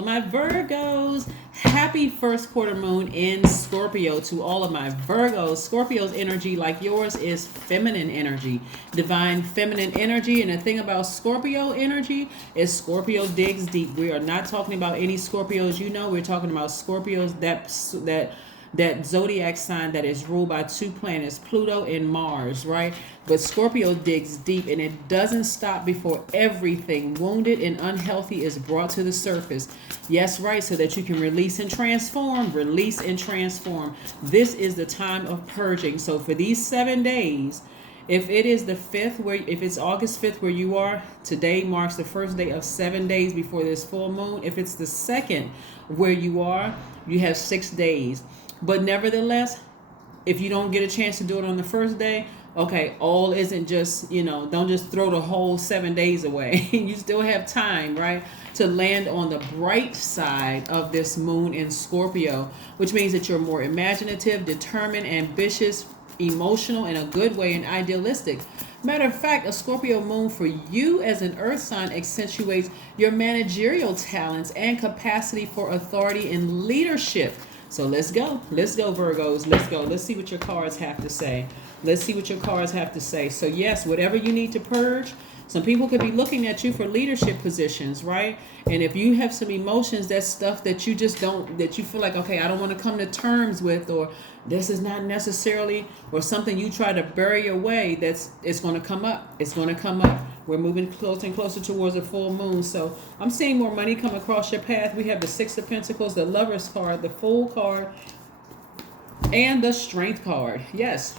of my Virgos. Happy first quarter moon in Scorpio to all of my Virgos. Scorpio's energy, like yours, is feminine energy, divine feminine energy. And the thing about Scorpio energy is Scorpio digs deep. We are not talking about any Scorpios you know. We're talking about Scorpios that zodiac sign that is ruled by two planets, Pluto and Mars, right? But Scorpio digs deep, and it doesn't stop before everything wounded and unhealthy is brought to the surface. Yes, right, so that you can release and transform, release and transform. This is the time of purging. So for these 7 days, if it is the 5th, if it's August 5th where you are, today marks the first day of 7 days before this full moon. If it's the 2nd where you are, you have 6 days. But nevertheless, if you don't get a chance to do it on the first day, okay, all isn't just, don't just throw the whole 7 days away. You still have time, right, to land on the bright side of this moon in Scorpio, which means that you're more imaginative, determined, ambitious, emotional in a good way, and idealistic. Matter of fact, a Scorpio moon for you as an earth sign accentuates your managerial talents and capacity for authority and leadership. So let's go, Virgos, let's go. Let's see what your cards have to say. So yes, whatever you need to purge. Some people could be looking at you for leadership positions, right? And if you have some emotions, that's stuff that you just don't, that you feel like, okay, I don't want to come to terms with, or this is not necessarily, or something you try to bury away, it's going to come up. We're moving closer and closer towards a full moon. So I'm seeing more money come across your path. We have the Six of Pentacles, the Lover's card, the Fool card, and the Strength card. Yes.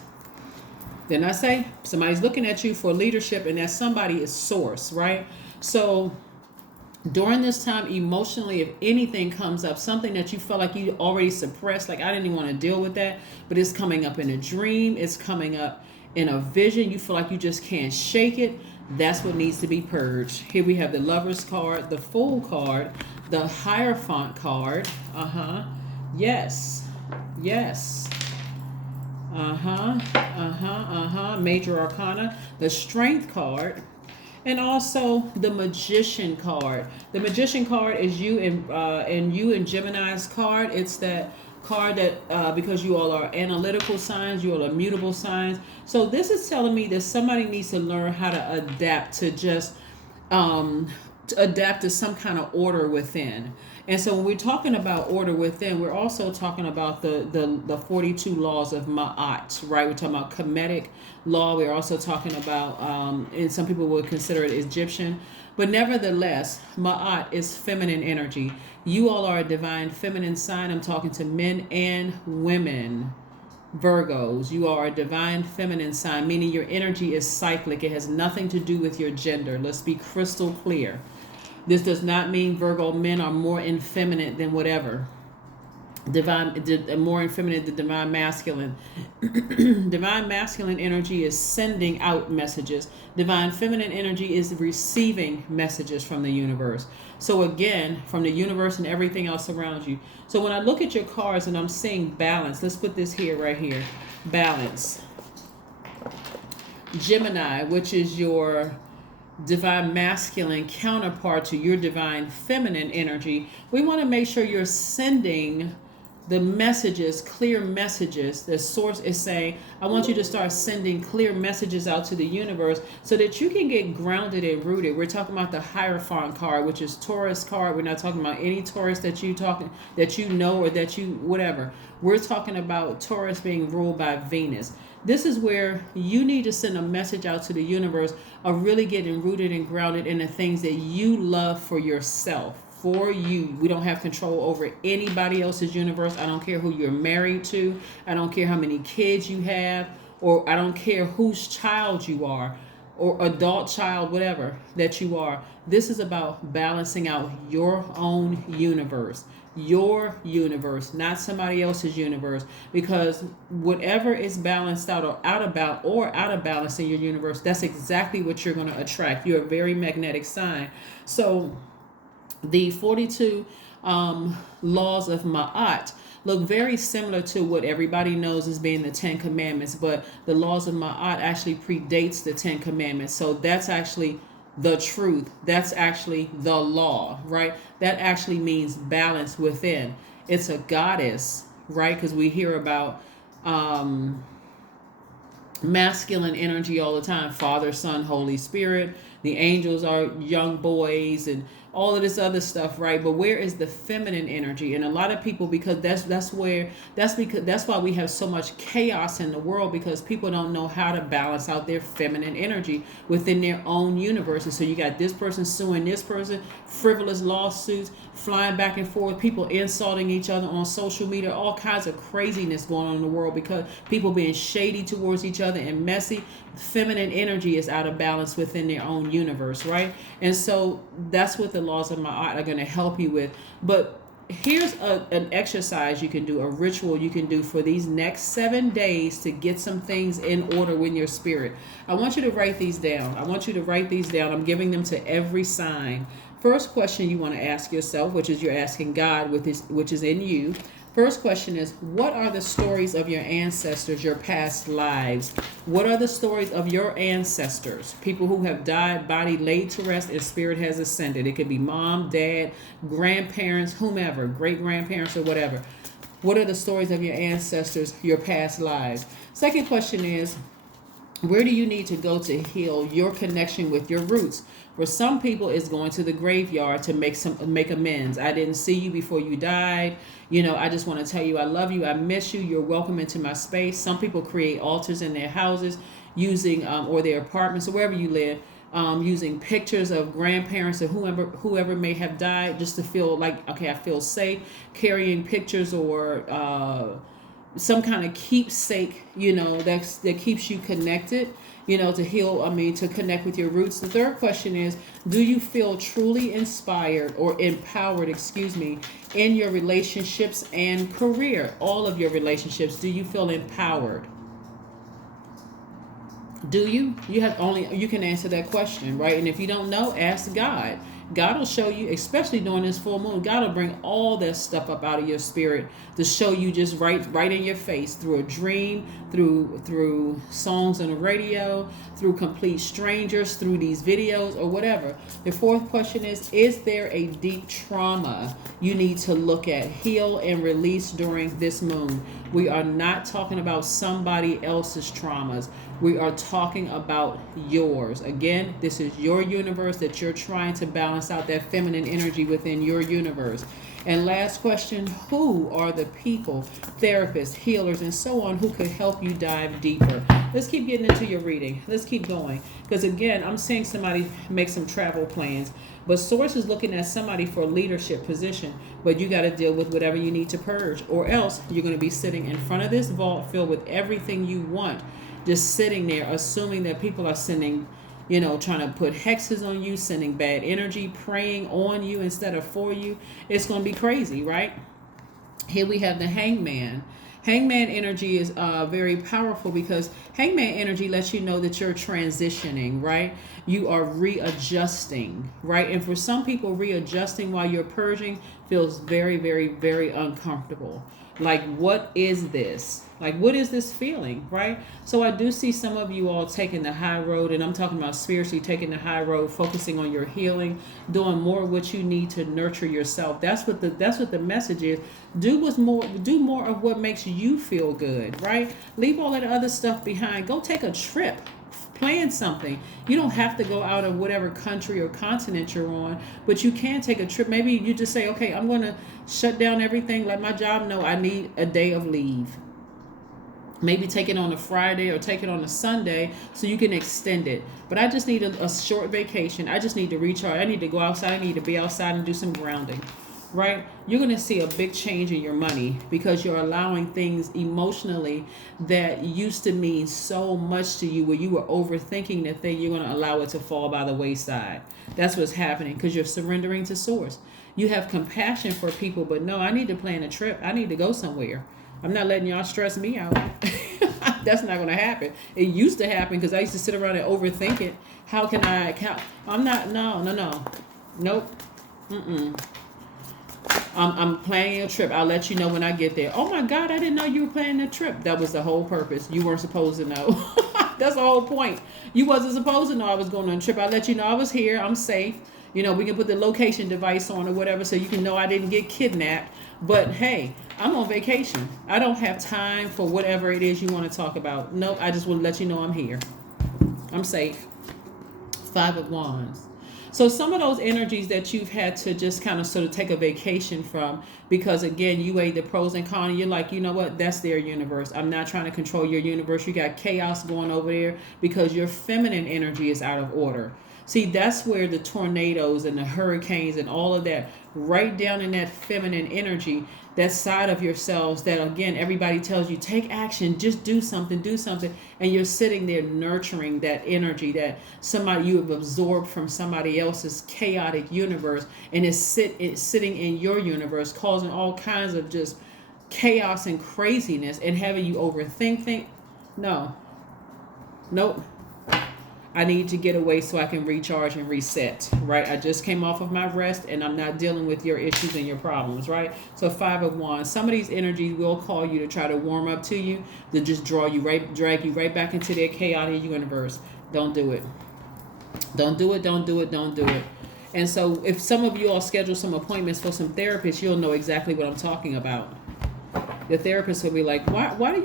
Then I say somebody's looking at you for leadership, and that somebody is source, right? So during this time, emotionally, if anything comes up, something that you felt like you already suppressed, like I didn't even want to deal with that, but it's coming up in a dream, it's coming up in a vision, you feel like you just can't shake it, that's what needs to be purged. Here we have the Lover's card, the Fool card, the Hierophant card. Yes. Major Arcana, the Strength card, and also the Magician card. The Magician card is you and Gemini's card. It's that card that because you all are analytical signs, you all are mutable signs. So this is telling me that somebody needs to learn how to adapt to just to adapt to some kind of order within. And so when we're talking about order within, we're also talking about the 42 laws of Ma'at, right? We're talking about Kemetic law. We're also talking about, and some people would consider it Egyptian. But nevertheless, Ma'at is feminine energy. You all are a divine feminine sign. I'm talking to men and women. Virgos, you are a divine feminine sign, meaning your energy is cyclic. It has nothing to do with your gender. Let's be crystal clear. This does not mean Virgo men are more effeminate than whatever. More effeminate than divine masculine. Divine masculine energy is sending out messages. Divine feminine energy is receiving messages from the universe. So again, from the universe and everything else around you. So when I look at your cards and I'm seeing balance, let's put this here, right here. Balance. Gemini, which is your divine masculine counterpart to your divine feminine energy, we want to make sure you're sending the messages, clear messages. The source is saying, I want you to start sending clear messages out to the universe so that you can get grounded and rooted. We're talking about the Hierophant card, which is Taurus card. We're not talking about any Taurus that you know or that you whatever. We're talking about Taurus being ruled by Venus. This is where you need to send a message out to the universe of really getting rooted and grounded in the things that you love for yourself, for you. We don't have control over anybody else's universe. I don't care who you're married to. I don't care how many kids you have, or I don't care whose child you are, or adult child, whatever that you are. This is about balancing out your own universe. Your universe, not somebody else's universe, because whatever is balanced out or out of balance in your universe, that's exactly what you're going to attract. You're a very magnetic sign. So the 42 laws of Ma'at look very similar to what everybody knows as being the 10 Commandments, but the laws of Ma'at actually predates the 10 Commandments. So that's actually the truth. That's actually the law, right? That actually means balance within. It's a goddess, right? Because we hear about masculine energy all the time: Father, Son, Holy Spirit. The angels are young boys and all of this other stuff, right? But where is the feminine energy? And a lot of people, because that's why we have so much chaos in the world, because people don't know how to balance out their feminine energy within their own universe. And so you got this person suing this person, frivolous lawsuits flying back and forth, people insulting each other on social media, all kinds of craziness going on in the world because people being shady towards each other and messy. Feminine energy is out of balance within their own universe, right? And so that's what the laws of Ma'at are going to help you with. But here's an exercise you can do, a ritual you can do for these next 7 days to get some things in order with your spirit. I want you to write these down. I'm giving them to every sign. First question you want to ask yourself, which is you're asking God, which is in you. First question is, what are the stories of your ancestors, your past lives? What are the stories of your ancestors? People who have died, body laid to rest, and spirit has ascended. It could be mom, dad, grandparents, whomever, great-grandparents or whatever. What are the stories of your ancestors, your past lives? Second question is, where do you need to go to heal your connection with your roots? For some people, it's going to the graveyard to make amends. I didn't see you before you died. I just want to tell you I love you. I miss you. You're welcome into my space. Some people create altars in their houses using or their apartments or wherever you live, using pictures of grandparents or whoever may have died, just to feel like, okay, I feel safe. Carrying pictures or some kind of keepsake, that keeps you connected, to heal, to connect with your roots. The third question is, do you feel truly inspired or empowered, in your relationships and career? All of your relationships, do you feel empowered? Do you? You can answer that question, right? And if you don't know, ask God. God will show you, especially during this full moon. God will bring all that stuff up out of your spirit to show you just right in your face, through a dream, through songs on the radio, through complete strangers, through these videos or whatever. The fourth question is there a deep trauma you need to look at, heal, and release during this moon? We are not talking about somebody else's traumas. We are talking about yours. Again, this is your universe that you're trying to balance out, that feminine energy within your universe. And last question, who are the people, therapists, healers, and so on, who could help you dive deeper? Let's keep getting into your reading. Let's keep going. Because again, I'm seeing somebody make some travel plans. But Source is looking at somebody for a leadership position. But you got to deal with whatever you need to purge. Or else you're going to be sitting in front of this vault filled with everything you want. Just sitting there, assuming that people are sending, trying to put hexes on you, sending bad energy, preying on you instead of for you. It's going to be crazy, right? Here we have the Hangman. Hangman energy is very powerful because Hangman energy lets you know that you're transitioning, right? You are readjusting, right? And for some people, readjusting while you're purging feels very, very, very uncomfortable. Like, what is this? Like, what is this feeling, right? So I do see some of you all taking the high road, and I'm talking about spiritually taking the high road, focusing on your healing, doing more of what you need to nurture yourself. That's what the message is. Do more of what makes you feel good, right? Leave all that other stuff behind. Go take a trip. Plan something. You don't have to go out of whatever country or continent you're on, but you can take a trip. Maybe you just say, okay, I'm going to shut down everything. Let my job know I need a day of leave. Maybe take it on a Friday or take it on a Sunday so you can extend it. But I just need a short vacation. I just need to recharge. I need to go outside. I need to be outside and do some grounding, right? You're going to see a big change in your money because you're allowing things emotionally that used to mean so much to you, where you were overthinking the thing. You're going to allow it to fall by the wayside. That's what's happening because you're surrendering to Source. You have compassion for people, but no, I need to plan a trip. I need to go somewhere. I'm not letting y'all stress me out. That's not going to happen. It used to happen because I used to sit around and overthink it. How can I? I'm not. No. Nope. I'm planning a trip. I'll let you know when I get there. Oh my God, I didn't know you were planning a trip. That was the whole purpose. You weren't supposed to know. That's the whole point. You wasn't supposed to know I was going on a trip. I let you know I was here. I'm safe. You know, we can put the location device on or whatever so you can know I didn't get kidnapped. But hey, I'm on vacation. I don't have time for whatever it is you want to talk about. Nope, I just want to let you know I'm here. I'm safe. Five of Wands. So some of those energies that you've had to just kind of sort of take a vacation from, because again, you weigh the pros and cons. You're like, you know what? That's their universe. I'm not trying to control your universe. You got chaos going over there because your feminine energy is out of order. See, that's where the tornadoes and the hurricanes and all of that, right down in that feminine energy, that side of yourselves that, again, everybody tells you, take action, just do something. And you're sitting there nurturing that energy that somebody you have absorbed from somebody else's chaotic universe, and it's sitting in your universe, causing all kinds of just chaos and craziness and having you overthink. No. Nope. I need to get away so I can recharge and reset, right? I just came off of my rest and I'm not dealing with your issues and your problems, right? So Five of Wands, some of these energies will call you to try to warm up to you, to just drag you right back into their chaotic universe. Don't do it. Don't do it. And so if some of you all schedule some appointments for some therapists, you'll know exactly what I'm talking about. The therapist will be like, why do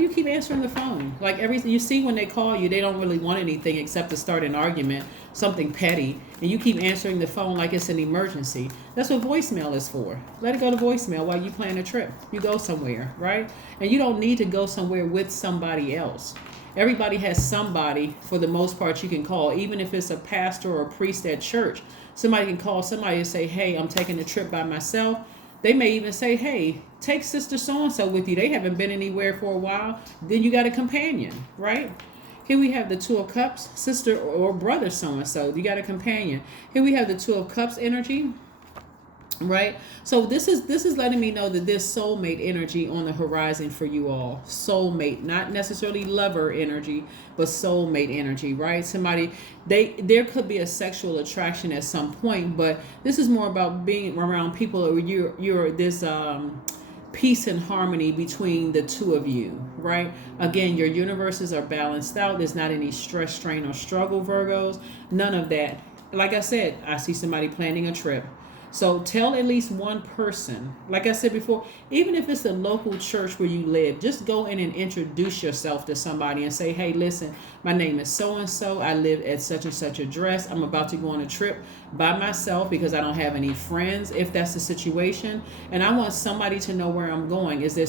you keep answering the phone? Like everything you see when they call you, they don't really want anything except to start an argument, something petty, and you keep answering the phone like it's an emergency. That's what voicemail is for. Let it go to voicemail while you plan a trip. You go somewhere, right? And you don't need to go somewhere with somebody else. Everybody has somebody, for the most part, you can call, even if it's a pastor or a priest at church. Somebody can call somebody and say, hey, I'm taking a trip by myself. They may even say, hey, take sister so-and-so with you. They haven't been anywhere for a while. Then you got a companion, right? Here we have the Two of Cups, sister or brother so-and-so. You got a companion. Here we have the Two of Cups energy, right? So this is letting me know that there's soulmate energy on the horizon for you all. Soulmate, not necessarily lover energy, but soulmate energy, right? Somebody, there could be a sexual attraction at some point, but this is more about being around people where you're this peace and harmony between the two of you, right? Again, your universes are balanced out. There's not any stress, strain, or struggle, Virgos. None of that. Like I said, I see somebody planning a trip. So tell at least one person, like I said before, even if it's the local church where you live, just go in and introduce yourself to somebody and say, hey, listen, my name is so-and-so. I live at such and such address. I'm about to go on a trip by myself because I don't have any friends, if that's the situation. And I want somebody to know where I'm going. Is there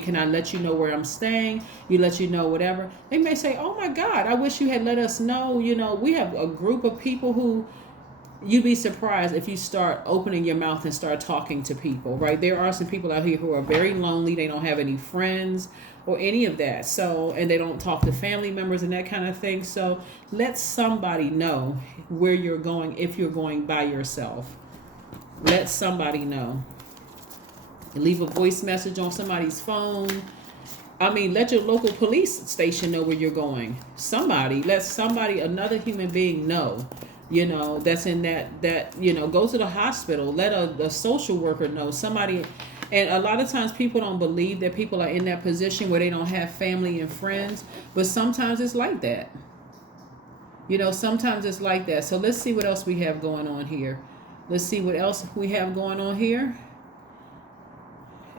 can I let you know where I'm staying? You let you know whatever. They may say, oh my God, I wish you had let us know. You know, we have a group of people who, you'd be surprised if you start opening your mouth and start talking to people, right? There are some people out here who are very lonely. They don't have any friends or any of that. So, and they don't talk to family members and that kind of thing. So let somebody know where you're going if you're going by yourself. Let somebody know. Leave a voice message on somebody's phone. Let your local police station know where you're going. Another human being know. That's in that, go to the hospital, let a social worker know, somebody. And a lot of times people don't believe that people are in that position where they don't have family and friends, but sometimes it's like that. Sometimes it's like that. So let's see what else we have going on here.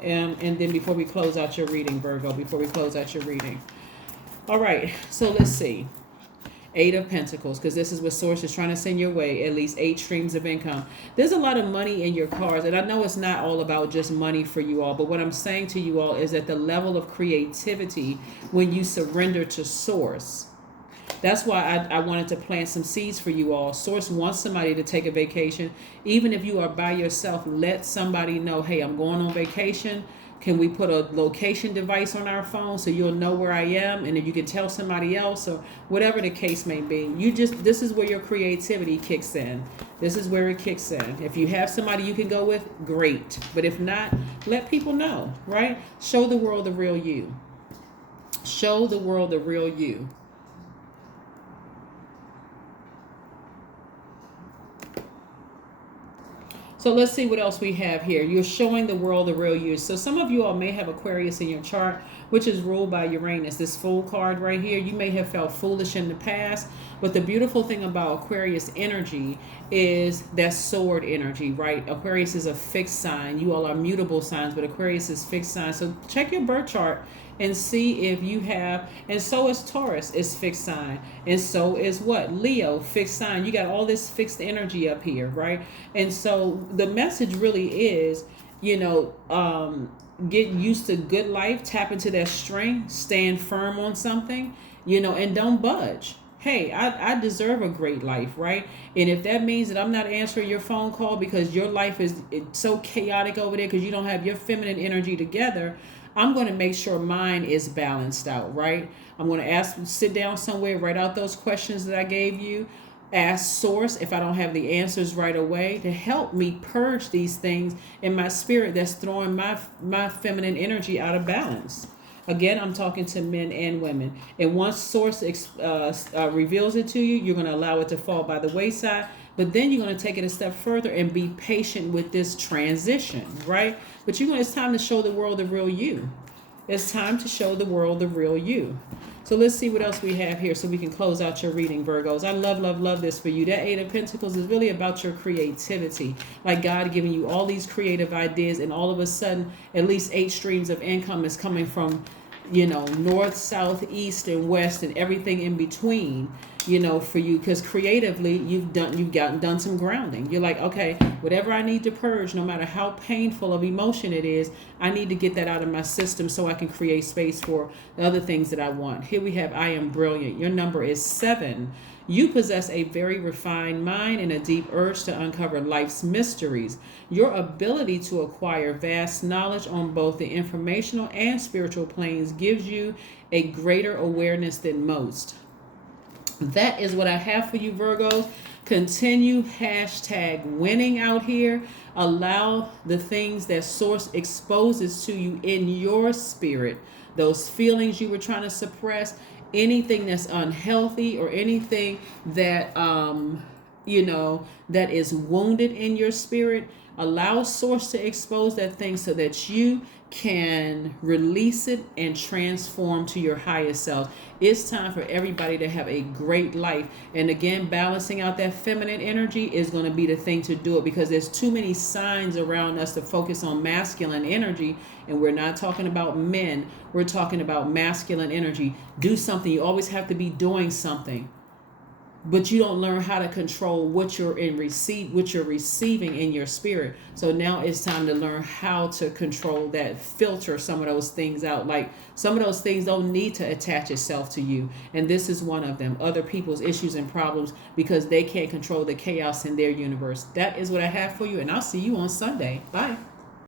And then before we close out your reading, Virgo, All right, so let's see. 8 of Pentacles, because this is what Source is trying to send your way, at least 8 streams of income. There's a lot of money in your cards, and I know it's not all about just money for you all, but what I'm saying to you all is that the level of creativity when you surrender to Source. That's why I wanted to plant some seeds for you all. Source wants somebody to take a vacation. Even if you are by yourself, let somebody know, hey, I'm going on vacation. Can we put a location device on our phone so you'll know where I am? And if you can tell somebody else or whatever the case may be, this is where your creativity kicks in. This is where it kicks in. If you have somebody you can go with, great. But if not, let people know, right? Show the world the real you. Show the world the real you. So let's see what else we have here. You're showing the world the real you. So some of you all may have Aquarius in your chart, which is ruled by Uranus. This Fool card right here, you may have felt foolish in the past, but the beautiful thing about Aquarius energy is that sword energy, right? Aquarius is a fixed sign. You all are mutable signs, but Aquarius is fixed sign. So check your birth chart and see if you have, and so is Taurus, is fixed sign, and so is what? Leo, fixed sign. You got all this fixed energy up here, right? And so the message really is, get used to good life, tap into that strength, stand firm on something, and don't budge. Hey, I deserve a great life, right? And if that means that I'm not answering your phone call because your life is it's so chaotic over there because you don't have your feminine energy together, I'm going to make sure mine is balanced out, right? I'm going to sit down somewhere, write out those questions that I gave you, ask source if I don't have the answers right away to help me purge these things in my spirit that's throwing my feminine energy out of balance. Again, I'm talking to men and women. And once source reveals it to you, you're going to allow it to fall by the wayside. But then you're going to take it a step further and be patient with this transition, right? But it's time to show the world the real you. It's time to show the world the real you. So let's see what else we have here so we can close out your reading, Virgos. I love, love, love this for you. That Eight of Pentacles is really about your creativity. Like God giving you all these creative ideas, and all of a sudden, at least 8 streams of income is coming from, north, south, east, and west, and everything in between, for you, because creatively you've done some grounding. You're like, okay, whatever I need to purge, no matter how painful of emotion it is, I need to get that out of my system so I can create space for the other things that I want. Here we have, I am brilliant. Your number is 7. You possess a very refined mind and a deep urge to uncover life's mysteries. Your ability to acquire vast knowledge on both the informational and spiritual planes gives you a greater awareness than most. That is what I have for you, Virgos. Continue #winning out here. Allow the things that source exposes to you in your spirit, those feelings you were trying to suppress, anything that's unhealthy or anything that that is wounded in your spirit. Allow source to expose that thing so that you can release it and transform to your highest self. It's time for everybody to have a great life. And again, balancing out that feminine energy is going to be the thing to do it, because there's too many signs around us to focus on masculine energy. And we're not talking about men. We're talking about masculine energy. Do something. You always have to be doing something. But you don't learn how to control what you're receiving in your spirit. So now it's time to learn how to control that, filter some of those things out. Like, some of those things don't need to attach itself to you. And this is one of them. Other people's issues and problems, because they can't control the chaos in their universe. That is what I have for you. And I'll see you on Sunday. Bye.